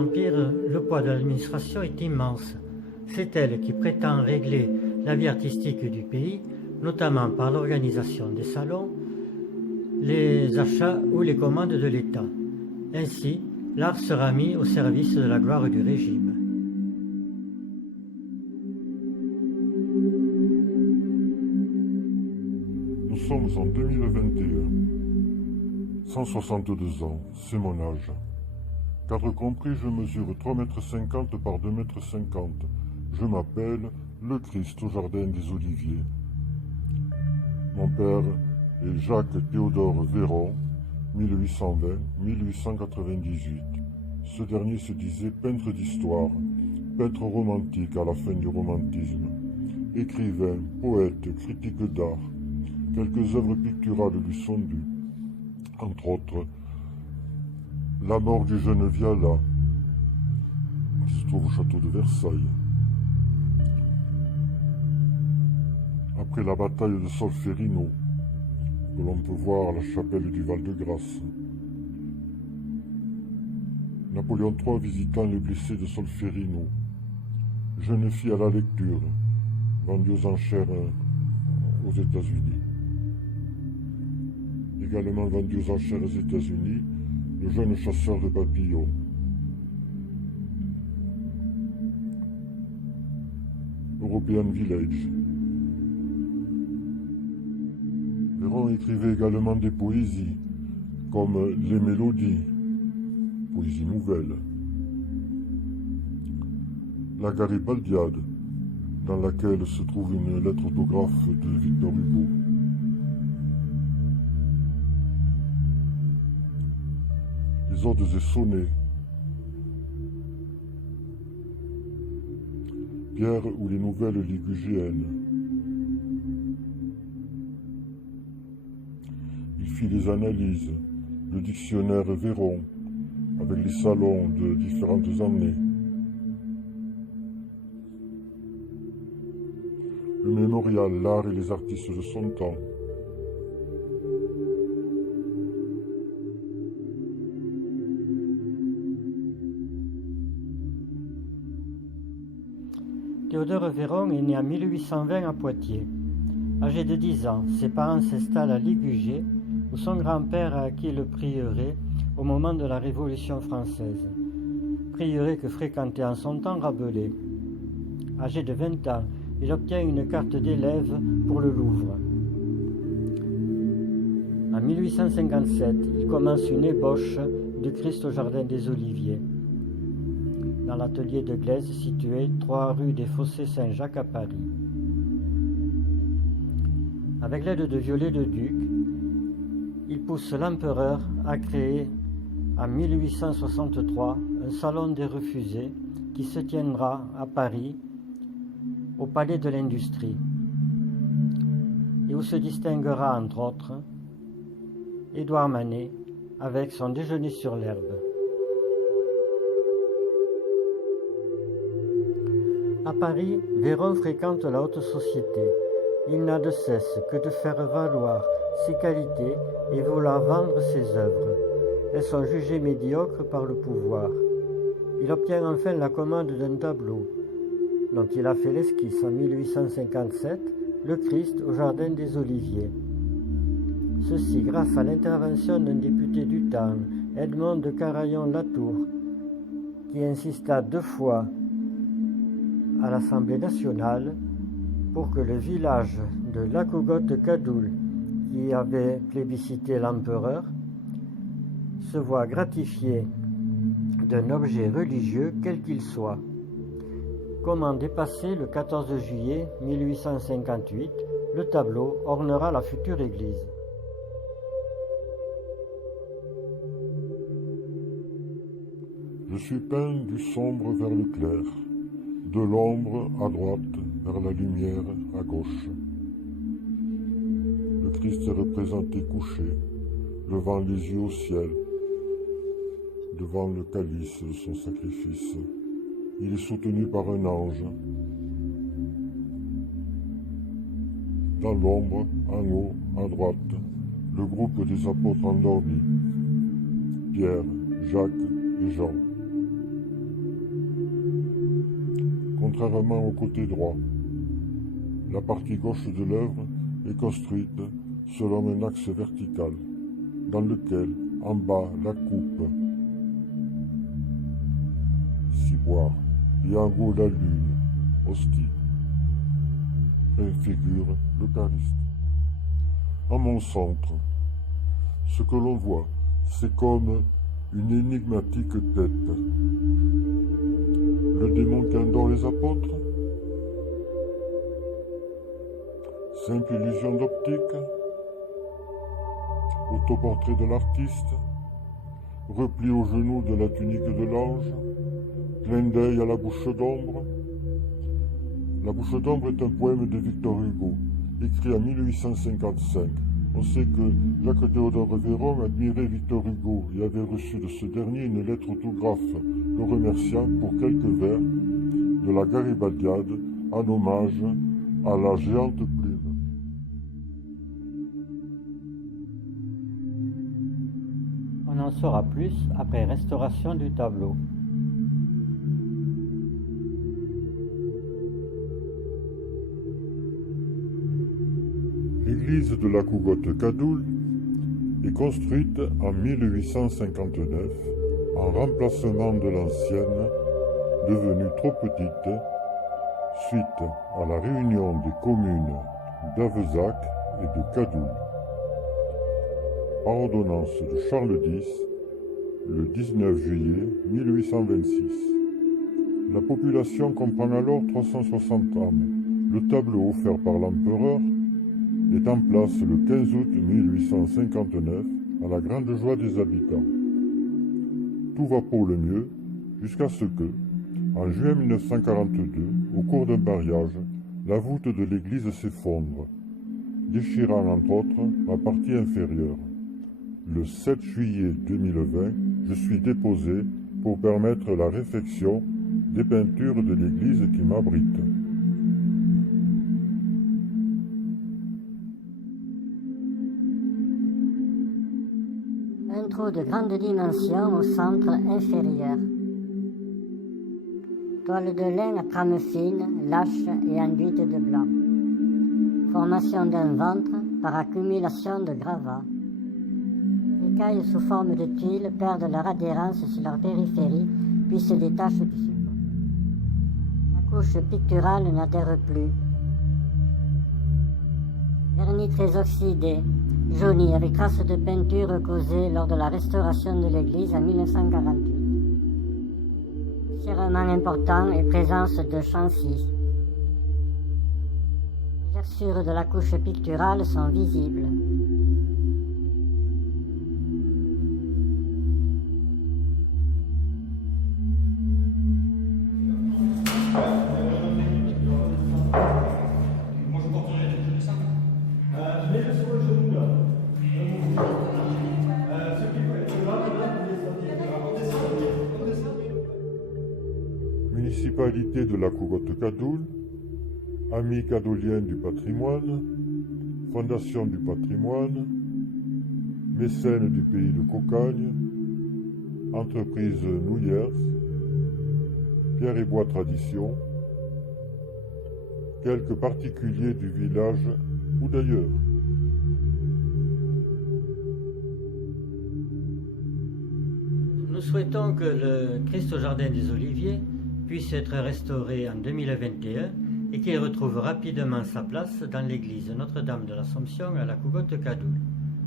empire, le poids de l'administration est immense. C'est elle qui prétend régler la vie artistique du pays, notamment par l'organisation des salons, les achats ou les commandes de l'État. Ainsi, l'art sera mis au service de la gloire du régime. Nous sommes en 2021. 162 ans, c'est mon âge. Cadre compris, je mesure 3,50 m par 2,50 m. Je m'appelle le Christ au jardin des Oliviers. Mon père est Jacques Théodore Véron, 1820-1898. Ce dernier se disait peintre d'histoire, peintre romantique à la fin du romantisme, écrivain, poète, critique d'art. Quelques œuvres picturales lui sont dues, entre autres La mort du jeune Viala, qui se trouve au château de Versailles. Après la bataille de Solferino, que l'on peut voir à la chapelle du Val-de-Grâce. Napoléon III visitant les blessés de Solferino. Jeune fille à la lecture, vendue aux enchères aux États-Unis. Également vendu aux enchères aux États-Unis, le jeune chasseur de papillons. European Village. Véron écrivait également des poésies, comme Les Mélodies, poésie nouvelle. La Garibaldiade, dans laquelle se trouve une lettre autographe de Victor Hugo. Les odes et sonnets. Pierre ou les nouvelles ligugéennes. Il fit les analyses, le dictionnaire Véron, avec les salons de différentes années. Le mémorial, l'art et les artistes de son temps. Théodore Véron est né en 1820 à Poitiers. Âgé de 10 ans, ses parents s'installent à Ligugé, où son grand-père a acquis le prieuré au moment de la Révolution française. Prieuré que fréquentait en son temps Rabelais. Âgé de 20 ans, il obtient une carte d'élève pour le Louvre. En 1857, il commence une ébauche du Christ au jardin des Oliviers, dans l'atelier de Glaise situé 3 rue des Fossés Saint-Jacques à Paris. Avec l'aide de Viollet-le-Duc, il pousse l'empereur à créer en 1863 un salon des refusés qui se tiendra à Paris au Palais de l'Industrie et où se distinguera entre autres Édouard Manet avec son déjeuner sur l'herbe. À Paris, Véron fréquente la haute société. Il n'a de cesse que de faire valoir ses qualités et vouloir vendre ses œuvres. Elles sont jugées médiocres par le pouvoir. Il obtient enfin la commande d'un tableau, dont il a fait l'esquisse en 1857, le Christ au jardin des Oliviers. Ceci grâce à l'intervention d'un député du temps, Edmond de Carayon-Latour, qui insista 2 fois à l'Assemblée nationale pour que le village de Lacogotte-Cadoul, qui avait plébiscité l'empereur, se voit gratifié d'un objet religieux quel qu'il soit. Comment dépasser le 14 juillet 1858, le tableau ornera la future église. Je suis peint du sombre vers le clair, de l'ombre à droite vers la lumière à gauche. Le Christ est représenté couché, levant les yeux au ciel, devant le calice de son sacrifice. Il est soutenu par un ange. Dans l'ombre, en haut, à droite, le groupe des apôtres endormis, Pierre, Jacques et Jean. contrairement au côté droit. La partie gauche de l'œuvre est construite selon un axe vertical, dans lequel, en bas, la coupe, ciboire, et en haut la lune, hostie, préfigure l'Eucharistie. En mon centre, ce que l'on voit, c'est comme une énigmatique tête. Le démon qui endort les apôtres? Simple illusion d'optique? Autoportrait de l'artiste? Repli au genou de la tunique de l'ange? Clin d'œil à la bouche d'ombre? La bouche d'ombre est un poème de Victor Hugo, écrit en 1855. On sait que Jacques-Théodore Véron admirait Victor Hugo et avait reçu de ce dernier une lettre autographe le remerciant pour quelques vers de la Garibaldiade en hommage à la géante plume. On en saura plus après restauration du tableau. L'église de la Cougotte-Cadoul est construite en 1859 en remplacement de l'ancienne, devenue trop petite, suite à la réunion des communes d'Avezac et de Cadoul, par ordonnance de Charles X, le 19 juillet 1826. La population comprend alors 360 âmes. Le tableau offert par l'empereur est en place le 15 août 1859 à la grande joie des habitants. Tout va pour le mieux jusqu'à ce que, en juin 1942, au cours d'un mariage, la voûte de l'église s'effondre, déchirant entre autres la partie inférieure. Le 7 juillet 2020, je suis déposé pour permettre la réfection des peintures de l'église qui m'abrite. Un trou de grande dimension au centre inférieur. Toile de lin à trame fine, lâche et enduite de blanc. Formation d'un ventre par accumulation de gravats. Écailles sous forme de tuiles perdent leur adhérence sur leur périphérie puis se détachent du support. La couche picturale n'adhère plus. Vernis très oxydé, jauni avec traces de peinture causées lors de la restauration de l'église en 1948. Serrement important et présence de chancis. Les gerçures de la couche picturale sont visibles. Municipalité de la Cougotte-Cadoul, Amis cadoliens du patrimoine, Fondation du patrimoine, Mécène du pays de Cocagne, Entreprise Nouillers, Pierre et Bois Tradition, quelques particuliers du village ou d'ailleurs. Nous souhaitons que le Christ au Jardin des Oliviers puisse être restauré en 2021 et qu'il retrouve rapidement sa place dans l'église Notre-Dame de l'Assomption à la Cougotte-Cadoul.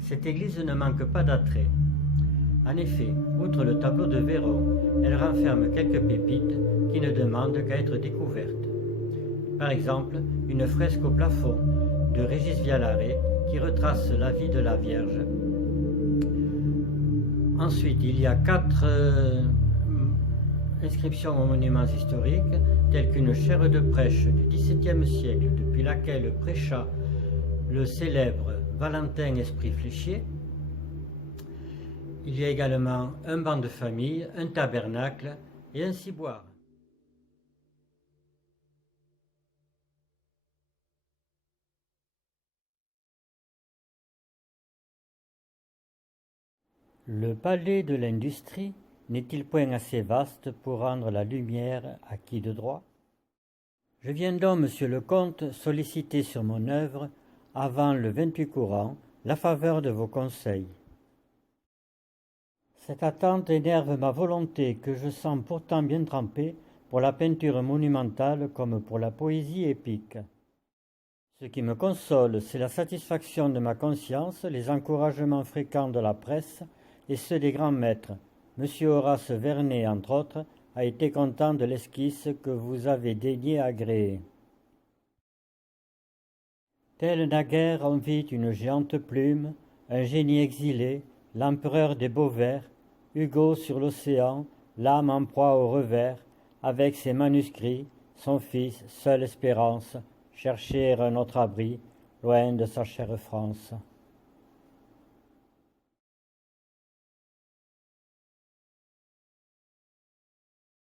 Cette église ne manque pas d'attrait. En effet, outre le tableau de Véron, elle renferme quelques pépites qui ne demandent qu'à être découvertes. Par exemple, une fresque au plafond de Régis Viallaré qui retrace la vie de la Vierge. Ensuite, il y a 4 inscriptions aux monuments historiques, telles qu'une chaire de prêche du XVIIe siècle, depuis laquelle prêcha le célèbre Valentin Esprit Fléchier. Il y a également un banc de famille, un tabernacle et un ciboire. Le palais de l'industrie n'est-il point assez vaste pour rendre la lumière à qui de droit? Je viens donc, monsieur le comte, solliciter sur mon œuvre, avant le 28 courant, la faveur de vos conseils. Cette attente énerve ma volonté que je sens pourtant bien trempée pour la peinture monumentale comme pour la poésie épique. Ce qui me console, c'est la satisfaction de ma conscience, les encouragements fréquents de la presse et ceux des grands maîtres. Monsieur Horace Vernet, entre autres, a été content de l'esquisse que vous avez daigné agréer. Tel naguère on vit une géante plume, un génie exilé, l'empereur des beaux vers, Hugo sur l'océan, l'âme en proie au revers, avec ses manuscrits, son fils, seule espérance, chercher un autre abri, loin de sa chère France.